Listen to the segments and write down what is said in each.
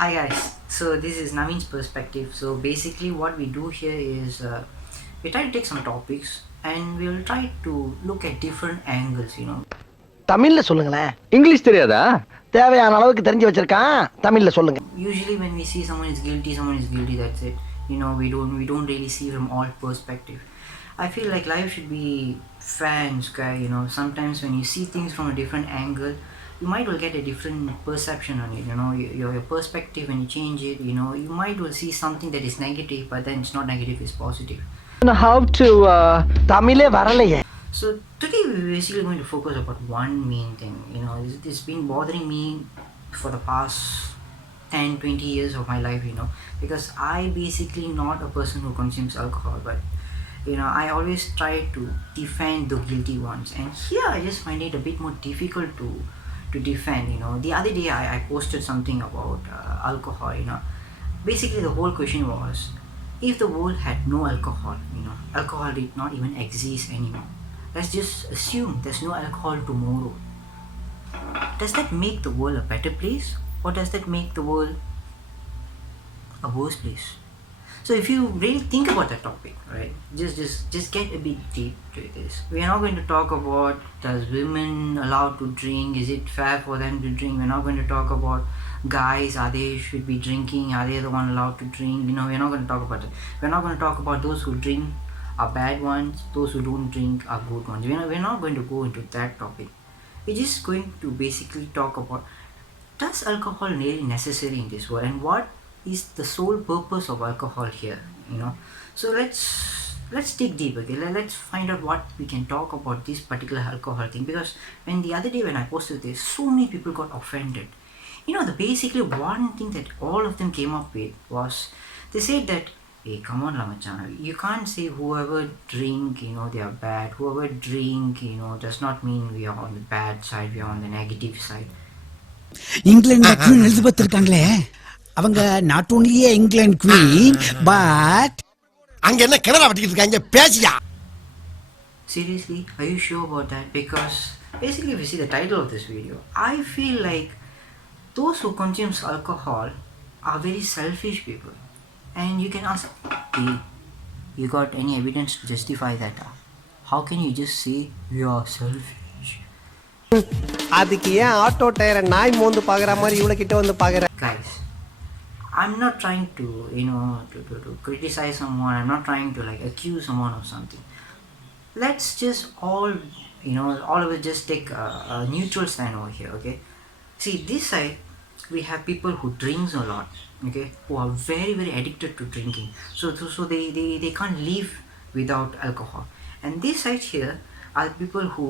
Hi guys, so this is Navin's perspective. So basically what we do here is we try to take some topics and we'll try to look at different angles. தமிழ்ல சொல்லுங்களேன். English தெரியாதா? தேவையான அளவுக்கு தெரிஞ்சு வச்சிருக்கான். தமிழ்ல சொல்லுங்க. Usually when we see someone is guilty, that's it. We don't really see from all perspective. I feel like life should be fair and square. Sometimes when you see things from a different angle, you might well get a different perception on it. Your perspective, when you change it, you might well see something that is negative, but then it's not negative, it's positive. How to தமிழே வரலையே. So today we're basically going to focus about one main thing. It's been bothering me for the past 10-20 years of my life, because I basically not a person who consumes alcohol, but I always try to defend the guilty ones, and here I just find it a bit more difficult to defend. The other day I posted something about alcohol. Basically the whole question was, if the world had no alcohol, alcohol did not even exist anymore, let's just assume there's no alcohol tomorrow, does that make the world a better place, or does that make the world a worse place? So if you really think about that topic, right, just get a bit deep to this. We are not going to talk about, does women allowed to drink, is it fair for them to drink. We're not going to talk about guys, are they should be drinking, are they the one allowed to drink. We're not going to talk about that. We're not going to talk about those who drink are bad ones, those who don't drink are good ones. We're not going to go into that topic. We're just going to basically talk about, does alcohol really necessary in this world, and what is the sole purpose of alcohol here. So let's dig deep. Okay, let's find out what we can talk about this particular alcohol thing, because the other day when I posted this, so many people got offended. The basically one thing that all of them came up with was, they said that, hey, come on Lamachan, you can't say whoever drink, they are bad. Whoever drink, does not mean we are on the bad side, we are on the negative side. England queen Elizabeth இருக்காங்களே, அவங்க not only England queen but அங்க என்ன கிணறு வெட்டிட்டு இருக்காங்க பேசியா. Seriously, are you sure about that? Because basically if you see the title of this video, I feel like those who consume alcohol are very selfish people. And you can ask, hey, you got any evidence to justify that? How can you just say we are selfish? அதுக்கு ஏன் auto டயரை நாய் மோந்து பாக்குற மாதிரி இவ்வளவு கிட்ட வந்து பாக்குற? Guys, I'm not trying to to criticize someone. I'm not trying to accuse someone of something. Let's just all of us just take a neutral stand over here. Okay, see, this side we have people who drinks a lot, okay, who are very very addicted to drinking, so they can't live without alcohol. And this side here are people who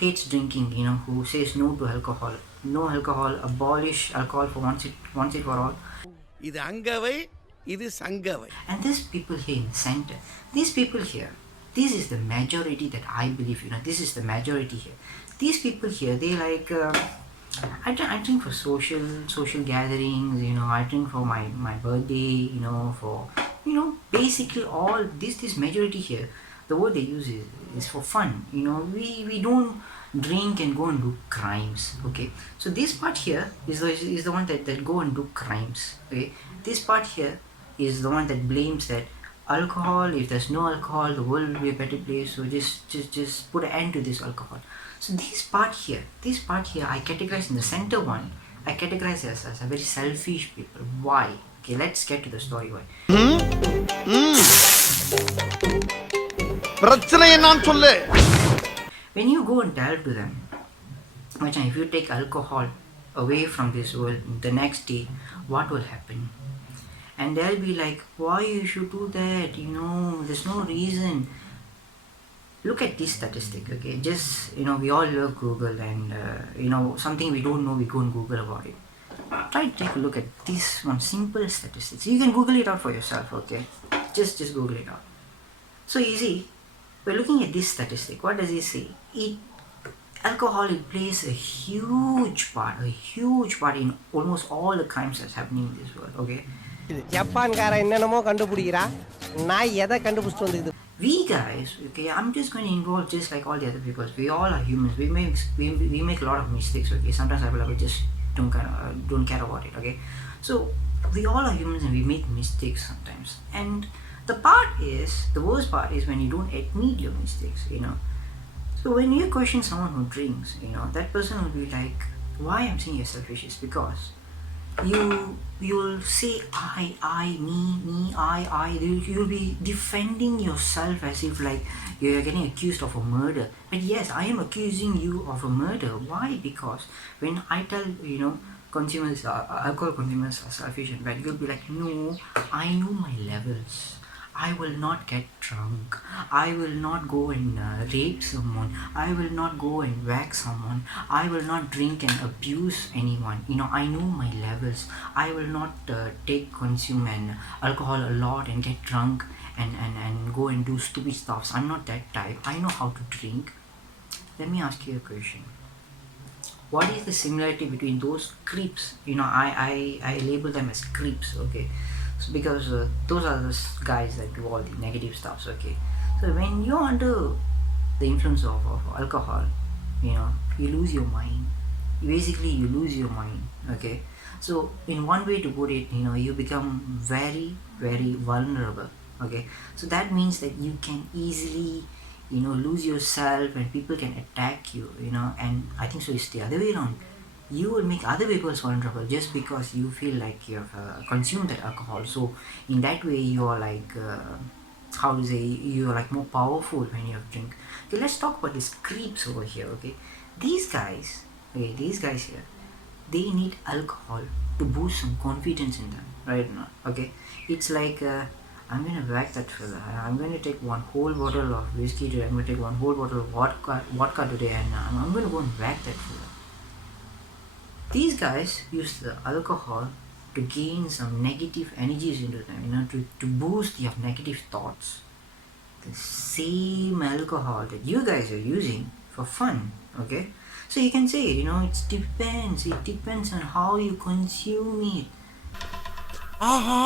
hates drinking, who says no to alcohol, abolish alcohol for once and for all. இது அங்கவை, இது Sangavai. And these people here in the center, these people here, this is the majority that I believe. This is the majority here. These people here, they I drink for social gatherings. I drink for my birthday. For basically all this majority here, the word they use is for fun. We don't drink and go and do crimes. Okay, so this part here is the one that go and do crimes. Okay, this part here is the one that blames that alcohol, if there's no alcohol, the world will be a better place, so just put an end to this alcohol. So this part here I categorize in the center one, I categorize as a very selfish people. Why? Okay, let's get to the story. Why? பிரச்சனை என்னன்னு சொல்லு. When you go and tell to them, if you take alcohol away from this world, the next day what will happen? And they'll be like, why you should do that? There's no reason. Look at this statistic. Okay, just we all love Google, and something we don't know, we go and Google about it. Try to take a look at this one simple statistics. You can Google it out for yourself. Okay, just Google it out. So easy. We're looking at this statistic. What does it say? Alcohol plays a huge part in almost all the crimes that's happening in this world. Okay, ஜப்பான்கார என்னென்னமோ கண்டுபிடிக்கிறா, நாய் எதை கண்டுபிடிச்சிட்டு வந்து We guys, okay, I'm just going to involve just like all the other people. We all are humans. We make a lot of mistakes. Okay, sometimes I will just don't care about it. Okay, so we all are humans and we make mistakes sometimes. And the worst part is when you don't admit your mistakes. So when you question someone who drinks, that person will be like, "Why I'm saying you're selfish is because you'll say I, me, I. You'll be defending yourself as if like you're getting accused of a murder. But yes, I am accusing you of a murder. Why? Because when I tell consumers, alcohol consumers are selfish and bad, you'll be like, no, I know my levels. I will not get drunk. I will not go and rape someone. I will not go and whack someone. I will not drink and abuse anyone. I know my levels. I will not consume and alcohol a lot and get drunk and go and do stupid stuffs. I'm not that type. I know how to drink. Let me ask you a question. What is the similarity between those creeps? I label them as creeps, okay? So because those are the guys that do all the negative stuffs, okay? So when you're under the influence of alcohol, you lose your mind. Basically, you lose your mind, okay? So in one way to put it, you become very, very vulnerable, okay? So that means that you can easily lose yourself and people can attack you, and I think so it's the other way around. You will make other people vulnerable just because you feel like you have consumed that alcohol. So in that way you are like how to say, you are like more powerful when you have drink. Okay, let's talk about these creeps over here. Okay, these guys here, they need alcohol to boost some confidence in them right now. Okay, it's like I'm gonna whack that fella. I'm gonna take one whole bottle of whiskey today. I'm gonna take one whole bottle of vodka today, and I'm gonna go and whack that fella. These guys use the alcohol to gain some negative energies into them, to boost their negative thoughts. The same alcohol that you guys are using for fun, okay? So you can say, it depends on how you consume it. ஆஹா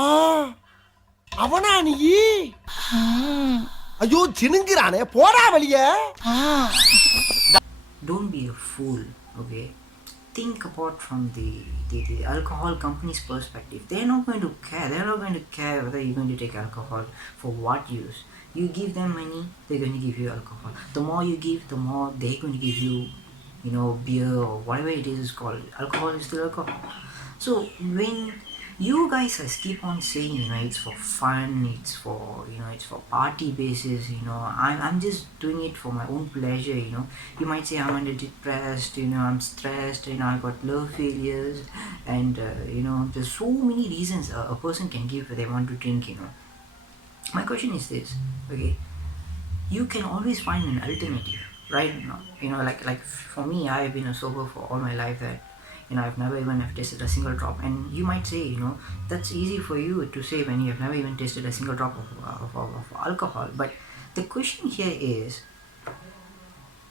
அவனா நீ ஐயோ சினுங்கிறானே போடா வெளியே Don't be a fool, okay? Think about from the alcohol company's perspective. They're not going to care. They're not going to care whether you're going to take alcohol for what use. You give them money, they're going to give you alcohol. The more you give, the more they're going to give you, beer or whatever it is called. Alcohol is still alcohol. So when you guys just keep on saying, it's for fun, it's for party basis, I'm just doing it for my own pleasure, you might say I'm under depressed, I'm stressed, I got love failures, and there's so many reasons a person can give if they want to drink. My question is this, okay? You can always find an alternative, right? Like for me, I've been a sober for all my life, that I've never even have tasted a single drop. And you might say, that's easy for you to say when you have never even tasted a single drop of alcohol. But the question here is,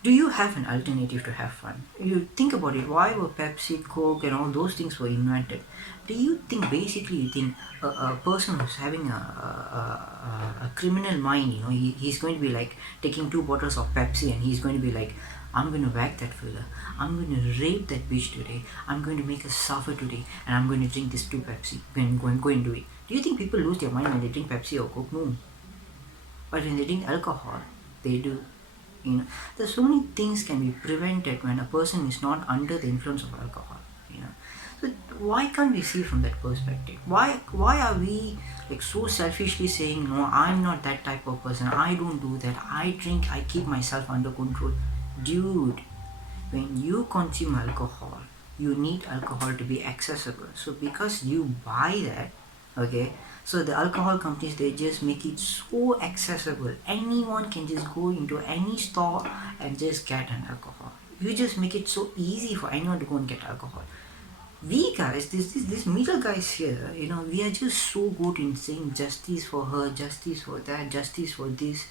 do you have an alternative to have fun? You think about it. Why were Pepsi, Coke, and all those things were invented? Do you think a person who's having a criminal mind, he's going to be like taking 2 bottles of Pepsi and he's going to be like, I'm going to whack that fella, I'm going to rape that bitch today, I'm going to make her suffer today, and I'm going to drink this 2 Pepsi, go and do it. Do you think people lose their mind when they drink Pepsi or Coke? No. But when they drink alcohol, they do. There's so many things can be prevented when a person is not under the influence of alcohol. So why can't we see from that perspective? Why are we like so selfishly saying, no, I'm not that type of person, I don't do that, I drink, I keep myself under control? Dude, when you consume alcohol, you need alcohol to be accessible. So because you buy that, okay, so the alcohol companies, they just make it so accessible. Anyone can just go into any store and just get an alcohol. You just make it so easy for anyone to go and get alcohol. We guys, this middle guys here, we are just so good in saying justice for her, justice for that, justice for this.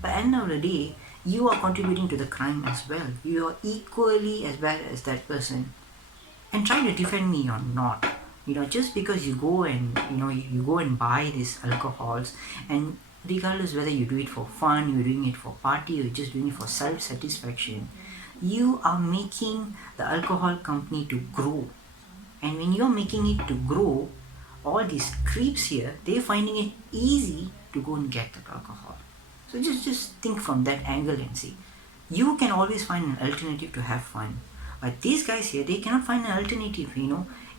But at the end of the day, you are contributing to the crime as well. You are equally as bad as that person. And try to defend me or not. Just because you go and you go and buy these alcohols, and regardless whether you do it for fun, you're doing it for party, you're just doing it for self-satisfaction, you are making the alcohol company to grow. And when you're making it to grow, all these creeps here, they're finding it easy to go and get that alcohol. So just think from that angle and see. You can always find an alternative to have fun. But these guys here, they cannot find an alternative,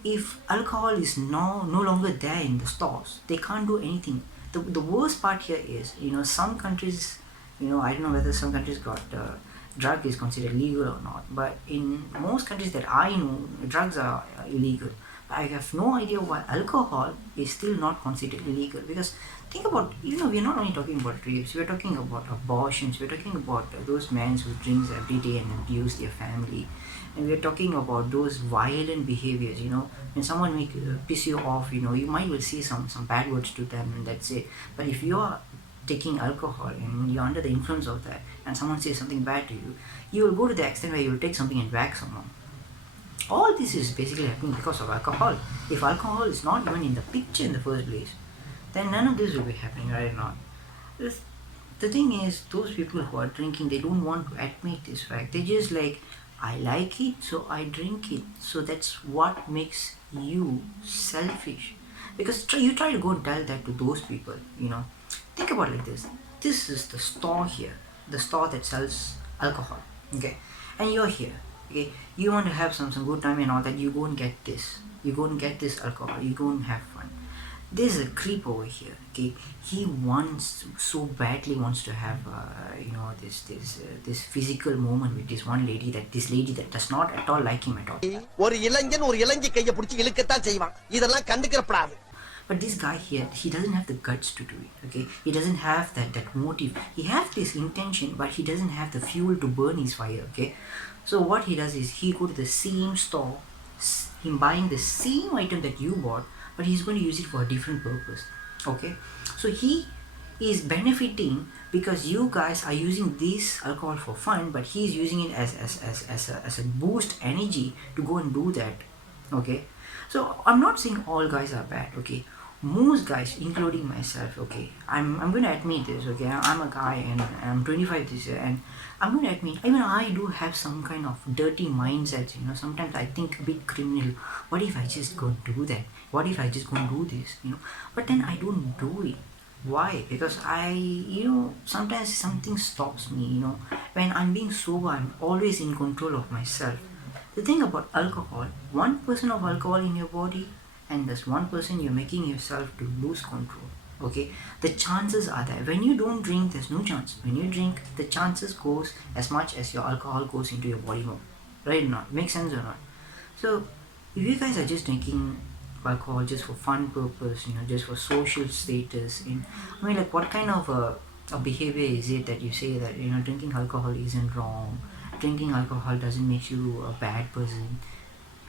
If alcohol is no longer there in the stores, they can't do anything. The worst part here is, some countries, I don't know whether some countries got drug is considered legal or not, but in most countries that I know, drugs are illegal. But I have no idea why alcohol is still not considered illegal. Because think about, we're not only talking about rapes, we're talking about abortions, we're talking about those men who drinks every day and abuse their family. And we're talking about those violent behaviors, when someone piss you off, you might will say some bad words to them and that's it. But if you're taking alcohol and you're under the influence of that and someone says something bad to you, you will go to the extent where you will take something and whack someone. All this is basically happening because of alcohol. If alcohol is not even in the picture in the first place, then none of this will be happening, right or not? The thing is, those people who are drinking, they don't want to admit this fact. They just like, I like it, so I drink it. So that's what makes you selfish. Because you try to go and tell that to those people, Think about it like this. This is the store here, the store that sells alcohol, okay? And you're here, okay? You want to have some good time and all that, you go and get this. You go and get this alcohol, you go and have fun. There's a creep over here, okay? He so badly wants to have, this physical moment with this lady that does not at all like him at all. ஒரு இளைஞன் ஒரு இளைஞி கையை பிடிச்சு இழுக்கத்தான் செய்வான். இதெல்லாம் கண்டுக்கிறப்படாது. But this guy here, he doesn't have the guts to do it, okay? He doesn't have that motive. He has this intention, but he doesn't have the fuel to burn his fire, okay? So what he does is, he go to the same store, him buying the same item that you bought, but he's going to use it for a different purpose, okay? So he is benefiting because you guys are using this alcohol for fun, but he's using it as a boost energy to go and do that, okay? So I'm not saying all guys are bad, okay? Most guys, including myself, okay, I'm going to admit this, okay? I'm a guy and I'm 25 this year, and I'm going to admit, even I do have some kind of dirty mindsets, sometimes I think a bit criminal. What if I just go and do that? What if I just go and do this, But then I don't do it. Why? Because sometimes something stops me, When I'm being sober, I'm always in control of myself. The thing about alcohol, 1% of alcohol in your body, and that's 1% you're making yourself to lose control, okay? The chances are there. When you don't drink, there's no chance. When you drink, the chances goes as much as your alcohol goes into your body more, right or not? Makes sense or not? So if you guys are just drinking alcohol just for fun purpose, just for social status, what kind of a behavior is it that you say that drinking alcohol isn't wrong, drinking alcohol doesn't make you a bad person?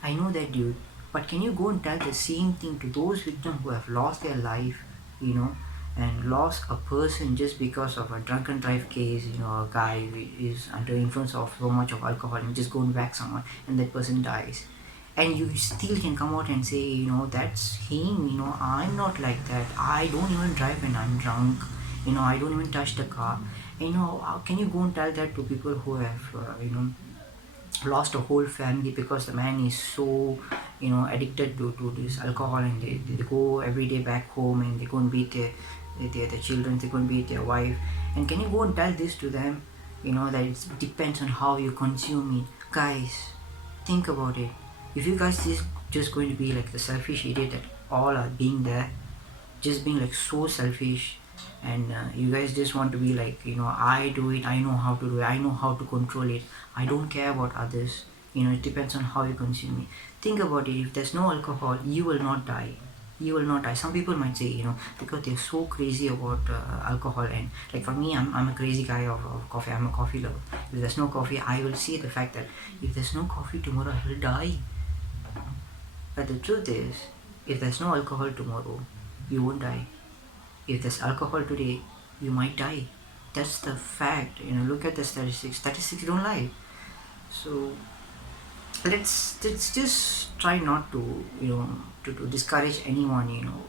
I know that, dude, but can you go and tell the same thing to those victims who have lost their life, and lost a person just because of a drunken drive case? A guy is under influence of so much of alcohol and just go and whack someone and that person dies, and you still can come out and say, that's him, I'm not like that, I don't even drive when I'm drunk, I don't even touch the car. How can you go and tell that to people who have lost a whole family because the man is so addicted to this alcohol, and they go every day back home and they go and beat their children, they go and beat their wife? And can you go and tell this to them, that it depends on how you consume it? Guys, think about it. If you guys just going to be like the selfish idiot that all are being there, just being like so selfish, and you guys just want to be like, I do it, I know how to do it, I know how to control it, I don't care about others, it depends on how you consume it. Think about it. If there's no alcohol, you will not die. You will not die. Some people might say, because they're so crazy about alcohol, and like for me, I'm a crazy guy of coffee. I'm a coffee lover. If there's no coffee, I will see the fact that if there's no coffee tomorrow, I will die. But the truth is, if there's no alcohol tomorrow, you won't die. If there's alcohol today, you might die. That's the fact. Look at the statistics. Statistics don't lie. So let's just try not to to discourage anyone.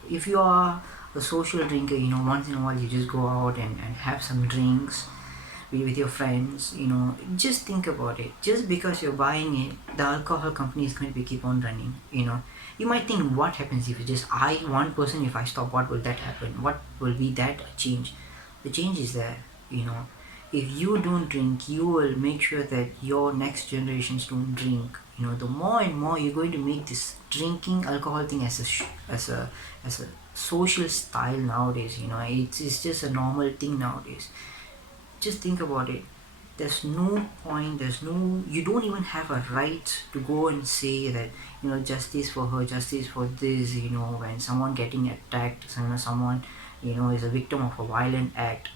If you are a social drinker, once in a while you just go out and have some drinks with your friends, just think about it. Just because you're buying it, the alcohol company is going to be keep on running, You might think, what happens if just one person, if I stop, what will that happen? What will be that change? The change is there, If you don't drink, you will make sure that your next generations don't drink. The more and more you're going to make this drinking alcohol thing as a social style nowadays. It's just a normal thing nowadays. Just think about it. There's no point, you don't even have a right to go and say that, justice for her, justice for this, when someone getting attacked, someone, is a victim of a violent act.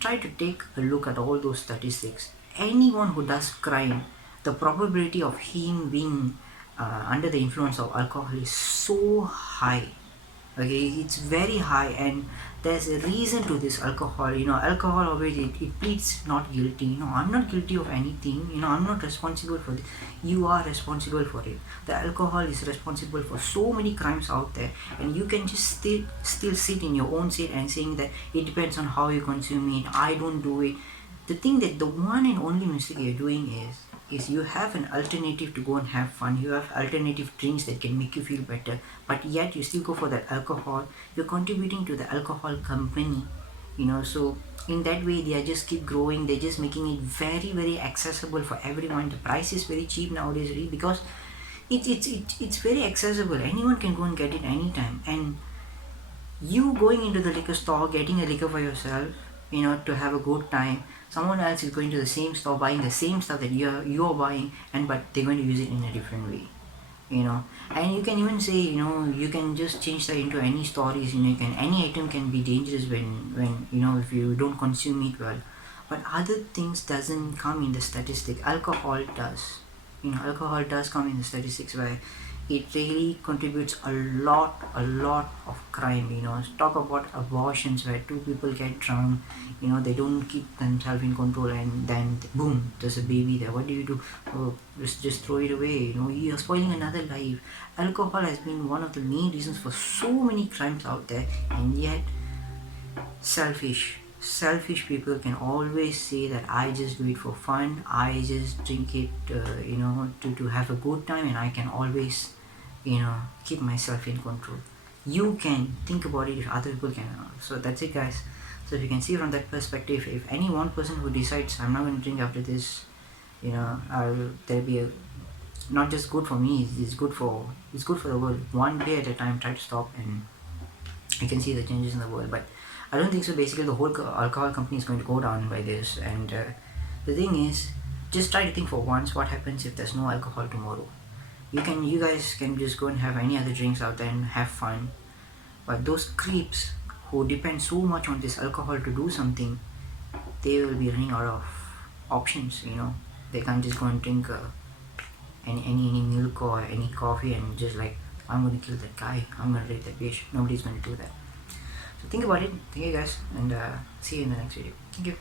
Try to take a look at all those statistics. Anyone who does crime, the probability of him being under the influence of alcohol is so high. Okay, it's very high, and there's a reason to this alcohol. Alcohol always it pleads not guilty. I'm not guilty of anything. I'm not responsible for this. You are responsible for it. The alcohol is responsible for so many crimes out there, and you can just still sit in your own seat and saying that it depends on how you consume it. I don't do it. The thing that the one and only mistake you're doing is you have an alternative to go and have fun. You have alternative drinks that can make you feel better, but yet you still go for that alcohol. You're contributing to the alcohol company, so in that way they are just keep growing. They're just making it very, very accessible for everyone. The price is very cheap nowadays, really, because it's very accessible. Anyone can go and get it anytime, and you going into the liquor store, getting a liquor for yourself, to have a good time. Someone else is going to the same store, buying the same stuff that you're buying, but they're going to use it in a different way. And you can even say, you can just change that into any stories. Any item can be dangerous when if you don't consume it well. But other things doesn't come in the statistic. Alcohol does. Alcohol does come in the statistics, where it really contributes a lot of crime. Talk about abortions, where two people get drunk, they don't keep themselves in control, and then boom, there's a baby there. What do? Oh, just throw it away. You're spoiling another life. Alcohol has been one of the main reasons for so many crimes out there, and yet selfish people can always say that I just do it for fun, I just drink it to have a good time, and I can always keep myself in control. You can think about it if other people can. So that's it, guys. So if you can see from that perspective, if any one person who decides I'm not going to drink after this, there'll be a not just good for me, it's good for the world. One day at a time, try to stop, and you can see the changes in the world. But I don't think so. Basically, the whole alcohol company is going to go down by this. And the thing is, just try to think for once, what happens if there's no alcohol tomorrow? You guys can just go and have any other drinks out there and have fun. But those creeps who depend so much on this alcohol to do something, they will be running out of options. They can't just go and drink any milk or any coffee and just like, I'm going to kill that guy, I'm going to rape that bitch. Nobody's going to do that. So think about it. Thank you, guys, and see you in the next video. Thank you.